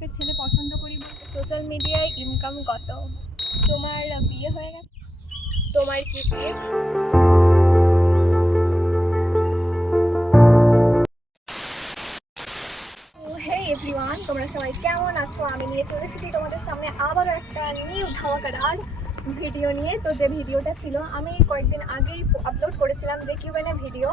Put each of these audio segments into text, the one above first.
টাইপের ছেলে পছন্দ করি বলতে সোশ্যাল মিডিয়ায় ইনকাম কত? তোমার বিয়ে হয়ে গেছে? তোমার কি বিয়ে? হে এভরিওয়ান, তোমরা সবাই কেমন আছো? আমি নিয়ে চলে এসেছি তোমাদের সামনে আবারও একটা নিউ ধামাকাদার ভিডিও নিয়ে। তো যে ভিডিওটা ছিল আমি কয়েকদিন আগেই আপলোড করেছিলাম যে কিউএনএ ভিডিও,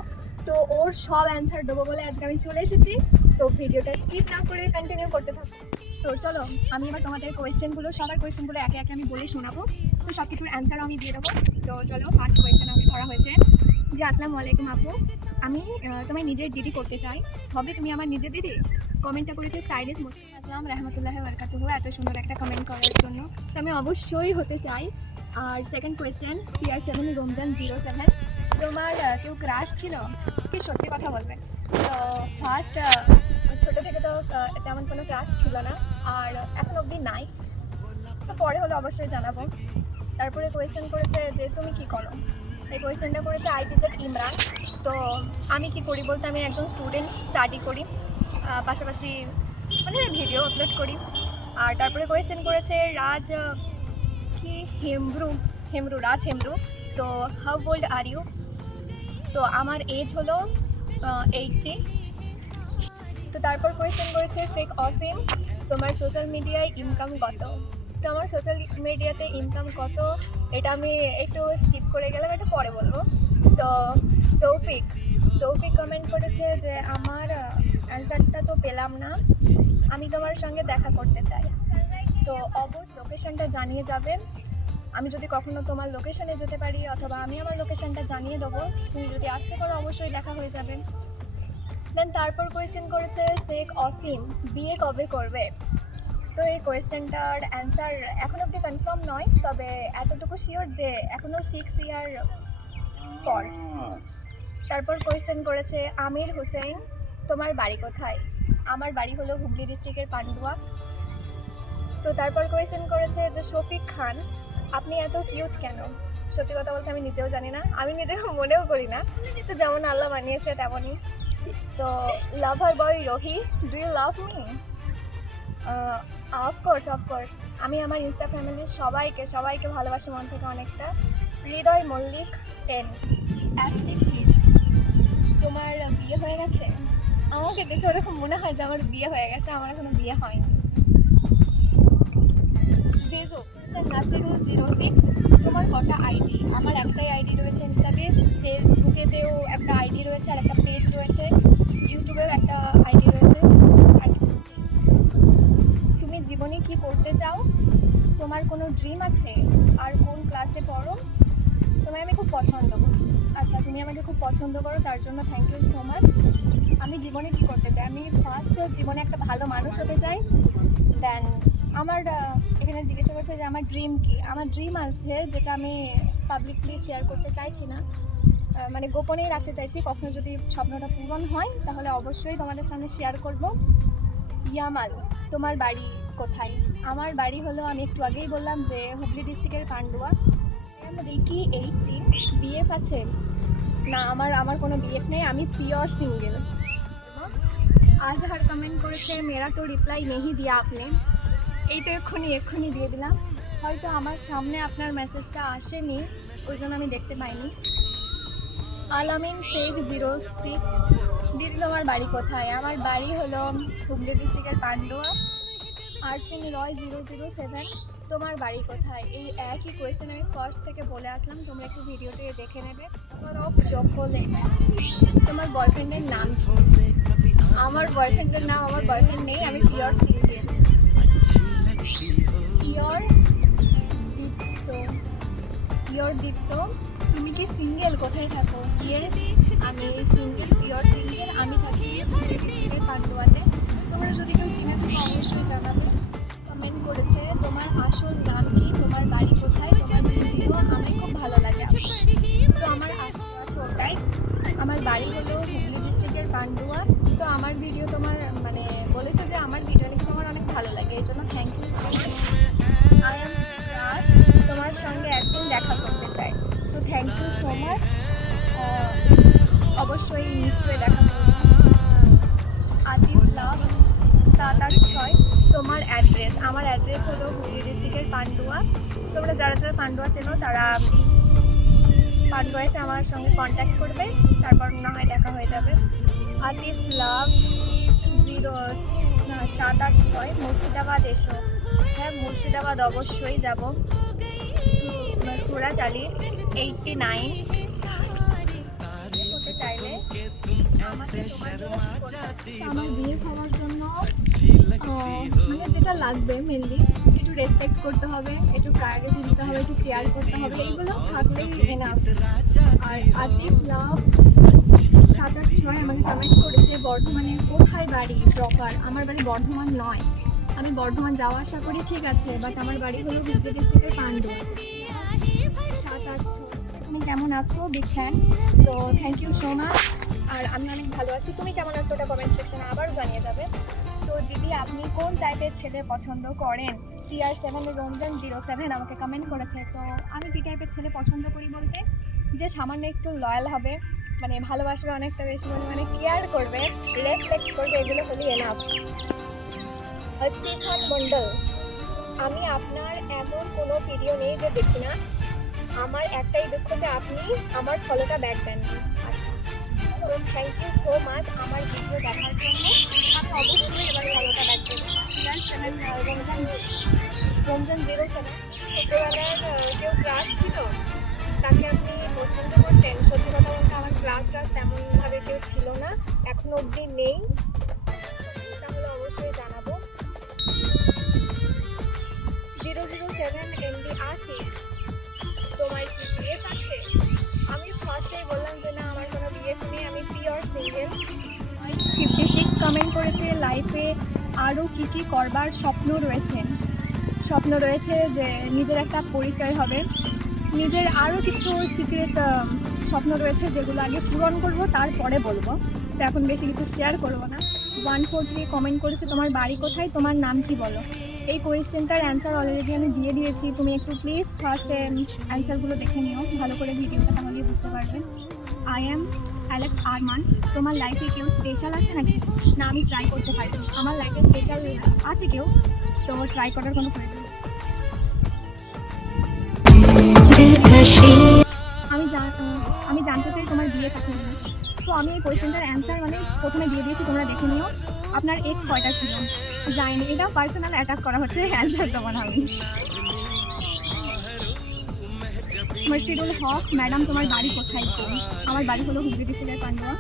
তো ওর সব অ্যান্সার দেবো বলে আজকে আমি চলে এসেছি। তো ভিডিওটা স্কিপ না করে কন্টিনিউ করতে থাকো। তো চলো আমি এবার তোমাদের সবার কোয়েশ্চেনগুলো একে একে আমি বলে শোনাবো। তো সব কিছুর অ্যান্সারও আমি দিয়ে দেবো। তো চলো, ফার্স্ট কোয়েশ্চেন আমাকে করা হয়েছে যে আসসালামু আলাইকুম আপু, আমি তোমার নিজের দিদি করতে চাই, হবে তুমি আমার নিজের দিদি? কমেন্টটা করেছে স্টাইলিশ মুসলিম আসলাম রহমতুল্লাহ বারকাতুহু, এত সুন্দর একটা কমেন্ট করার জন্য তো আমি অবশ্যই হতে চাই। আর সেকেন্ড কোয়েশ্চেন CR7 রমজান 07, তোমার কেউ ক্রাশ ছিল কি? সত্যি কথা বলবে। তো ফার্স্ট ছোটো থেকে তো তেমন কোনো ক্রাশ ছিল না, আর এখন অবধি নাই, তো পরে হলে অবশ্যই জানাবো। তারপরে কোয়েশ্চেন করেছে যে তুমি কি করো, এই কোয়েশ্চেনটা করেছে ITZ ইমরান। তো আমি কি করি বলতে আমি একজন স্টুডেন্ট, স্টাডি করি, পাশাপাশি মানে ভিডিও আপলোড করি। আর তারপরে কোয়েশ্চেন করেছে রাজ কি রাজ হেমব্রু। তো হাউ ওল্ড আর ইউ? তো আমার এজ হলো 80। তো তারপর কোয়েশ্চেন করেছে শেখ অসীম, তোমার সোশ্যাল মিডিয়ায় ইনকাম কত? তো আমার সোশ্যাল মিডিয়াতে ইনকাম কত এটা আমি একটু স্কিপ করে গেলাম, এটা পরে বলবো। তো তৌফিক কমেন্ট করেছে যে আমার অ্যান্সারটা তো পেলাম না, আমি তোমার সঙ্গে দেখা করতে চাই। তো অবশ্যই লোকেশনটা জানিয়ে যাবেন, আমি যদি কখনো তোমার লোকেশনে যেতে পারি অথবা আমি আমার লোকেশনটা জানিয়ে দেবো, তুমি যদি আসতে পারো অবশ্যই দেখা হয়ে যাবে। দেন তারপর কোয়েশ্চেন করেছে শেখ অসীম, বিয়ে কবে করবে? তো এই কোয়েশ্চেনটার অ্যান্সার এখন অবধি কনফার্ম নয়, তবে এতটুকু শিওর যে এখনও 6 ইয়ার পর। তারপর কোয়েশ্চেন করেছে আমির হোসেন, তোমার বাড়ি কোথায়? আমার বাড়ি হলো হুগলি ডিস্ট্রিক্টের পান্ডুয়া। তো তারপর কোয়েশ্চেন করেছে যে শফিক খান, আপনি এত কিউট কেন? সত্যি কথা বলতে আমি নিজেও জানি না, আমি নিজেও মনেও করি না, তো যেমন আল্লাহ বানিয়েছে তেমনই। তো lover boy Rohi, do you love me? Of course আমি আমার ইনস্টা ফ্যামিলির সবাইকে ভালোবাসি মন থেকে অনেকটা। হৃদয় মল্লিক 10, অ্যাস্টিক প্লিজ, তোমার বিয়ে হয়ে গেছে? আমাকে দেখে ওরকম মনে হয় যে আমার বিয়ে হয়ে গেছে, আমার এখনো বিয়ে হয়নি। জেজো নাসিরুল 06, তোমার কটা আইডি? আমার একটাই আইডি রয়েছে ইনস্টাতে, ফেসবুকেতেও একটা আইডি রয়েছে আর একটা পেজ রয়েছে, ইউটিউবেও একটা আইডি রয়েছে, আর কিছু। তুমি জীবনে কি করতে চাও? তোমার কোনো ড্রিম আছে? আর কোন ক্লাসে পড়ো? তোমায় আমি খুব পছন্দ করি। আচ্ছা, তুমি আমাকে খুব পছন্দ করো, তার জন্য থ্যাংক ইউ সো মাচ। আমি জীবনে কি করতে চাই? আমি ফার্স্ট জীবনে একটা ভালো মানুষ হতে চাই। দেন আমার এখানে জিজ্ঞাসা করছে যে আমার ড্রিম কি? আমার ড্রিম আছে যেটা আমি পাবলিকলি শেয়ার করতে চাইছি না, মানে গোপনেই রাখতে চাইছি। কখনো যদি স্বপ্নটা পূরণ হয় তাহলে অবশ্যই তোমাদের সামনে শেয়ার করব। ইয়ামাল, তোমার বাড়ি কোথায়? আমার বাড়ি হলো, আমি একটু আগেই বললাম যে হুগলি ডিস্ট্রিক্টের পান্ডুয়া। রিকি 18, বিএফ আছে? না, আমার কোনো বিএফ নেই, আমি পিওর সিঙ্গেল। আজহার কমেন্ট করেছে মেরা তো রিপ্লাই নেই দিয়া আপনি। এইটা এক্ষুনি দিয়ে দিলাম, হয়তো আমার সামনে আপনার মেসেজটা আসেনি, ওই জন্য আমি দেখতে পাইনি। আলামিন শেখ 06, দিদি তোমার বাড়ি কোথায়? আমার বাড়ি হলো হুগলি ডিস্ট্রিক্টের পান্ডুয়া। আরফিন রয় 007, তোমার বাড়ি কোথায়? এই একই কোয়েশ্চেন আমি ফার্স্ট থেকে বলে আসলাম, তোমরা একটু ভিডিওটি দেখে নেবে। অফ চকোলেট, তোমার বয়ফ্রেন্ডের নাম? আমার বয়ফ্রেন্ড নেই, আমি পিওর সিঙ্গেল। পিওর দীপ্ত, তুমি কি সিঙ্গেল? কোথায় থাকো? ইয়েস, আমি সিঙ্গেল, পিওর সিঙ্গেল, আমি থাকি ডিস্ট্রিক্টের পান্ডুয়াতে। তোমরা যদি কেউ চিনে থাকো অবশ্যই জানাবে। কমেন্ট করেছে তোমার আসল নাম কি? তোমার বাড়ি কোথায়? তোমার ভিডিও আমার খুব ভালো লাগে। তো আমার আসল আছে ওটাই, আমার বাড়ি হলো হুগলি ডিস্ট্রিক্টের পান্ডুয়া। তো আমার ভিডিও তোমার মানে বলেছো যে আমার ভিডিও নাকি তোমার অনেক ভালো লাগে, এই জন্য thank you so much. I am crush, তোমার সঙ্গে একদিন দেখা করতে চাই। তো থ্যাংক ইউ সো মাচ, অবশ্যই নিশ্চয়ই দেখা করবো। আদিব লাভ 786, তো তোমার অ্যাড্রেস। আমার অ্যাড্রেস হলো হুগলি ডিস্ট্রিক্টের পান্ডুয়া। তোমরা যারা যারা পান্ডুয়া চেনো তারা পান্ডুয়া এসে আমার সঙ্গে কন্ট্যাক্ট করবে, তারপর না হয় দেখা হয়ে যাবে। আতিফ লাভ 0786 মুর্শিদাবাদ এসো। হ্যাঁ, মুর্শিদাবাদ অবশ্যই যাব। সুরাজ আলী 89 হতে চাইলে আমাকে তোমার জন্য কি করতে হবে? তো আমার বিয়ে হওয়ার জন্য মানে যেটা লাগবে মেনলি একটু রেসপেক্ট করতে হবে, একটু প্রায়োরিটি দিতে হবে, একটু কেয়ার করতে হবে, এইগুলো থাকলেই এনাফ। আর আতিফ লাভ 786 আমাকে কমেন্ট করেছে বর্ধমানে কোথায় বাড়ি প্রপার। আমার বাড়ি বর্ধমান নয়, আমি বর্ধমান যাওয়া আসা করি ঠিক আছে, বাট আমার বাড়ি হলো হুগলি ডিস্ট্রিক্টের পান্ডুয়া। 786 তুমি কেমন আছো? বিগ ফ্যান, তো থ্যাংক ইউ সো মাচ। আর আমি অনেক ভালো আছি, তুমি কেমন আছো ওটা কমেন্ট সেকশনে আবারও জানিয়ে যাবে। তো দিদি আপনি কোন টাইপের ছেলে পছন্দ করেন? CR7 রমজান 07 আমাকে কমেন্ট করেছে। তো আমি কী টাইপের ছেলে পছন্দ করি বলতে, যে সামান্য একটু লয়াল হবে, মানে ভালোবাসবে অনেকটা বেশি পরিমাণে, কেয়ার করবে, রেসপেক্ট করবে, এগুলো হলে এনাফ। সিদ্ধার্থ মণ্ডল, আমি আপনার এমন কোনো ভিডিও নেই যে দেখি না, আমার একটাই দুঃখ যে আপনি আমার ফলোটা ব্যাক দেননি। আচ্ছা, তো থ্যাংক ইউ সো মাচ আমার ভিডিও দেখার জন্য। আমি অবশ্যই এবার ফলোটা ব্যাক দেবো। রমজান 07 ছোটোবেলার কেউ ক্লাস ছিল, তাকে আপনি পছন্দ করতেন? সত্যি কথা বলতে আমার ক্লাস তেমনভাবে কেউ ছিল না, এখনো অবধি নেই, তাহলে অবশ্যই জানাবো। 007 MB আছে, তোমার কি বিএফ আছে? আমি ফার্স্টেই বললাম যে না, আমার কোনো বিএফ নেই, আমি পিওর সিঙ্গেল। 56 কমেন্ট করেছে লাইফে আরও কী কী করবার স্বপ্ন রয়েছে। স্বপ্ন রয়েছে যে নিজের একটা পরিচয় হবে, নিজের আরও কিছু সিক্রেট স্বপ্ন রয়েছে যেগুলো আগে পূরণ করব, তারপরে বলবো, তো এখন বেশি কিছু শেয়ার করবো না। 143 কমেন্ট করেছে তোমার বাড়ি কোথায়, তোমার নাম কি বলো। এই কোয়েশ্চেনটার অ্যান্সার অলরেডি আমি দিয়ে দিয়েছি, তুমি একটু প্লিজ ফার্স্টে অ্যান্সারগুলো দেখে নিও ভালো করে ভিডিওটা, তাহলেই বুঝতে পারবে। আই এম অ্যালেক্স আরমান, তোমার লাইফে কেউ স্পেশাল আছে নাকি? না, আমি ট্রাই করতে পারি, আমার লাইফে স্পেশাল আছে কেউ, তো ট্রাই করার কোনো প্রয়োজন নেই। আমি জানতে চাই তোমার বিয়ে কাছে না। তো আমি এই কোয়েশ্চেনটার অ্যান্সার মানে প্রথমে দিয়ে দিয়েছি, তোমরা দেখে নিও। আপনার এক্স কয়টা ছিল? জানি, এটা পার্সোনাল অ্যাটাক করা হচ্ছে, অ্যান্সার দেবো না আমি। মশিরুল হক, ম্যাডাম তোমার বাড়ি কোথায়? আমার বাড়ি হলো হুগলি ডিস্ট্রিক্টের পান্ডুয়া।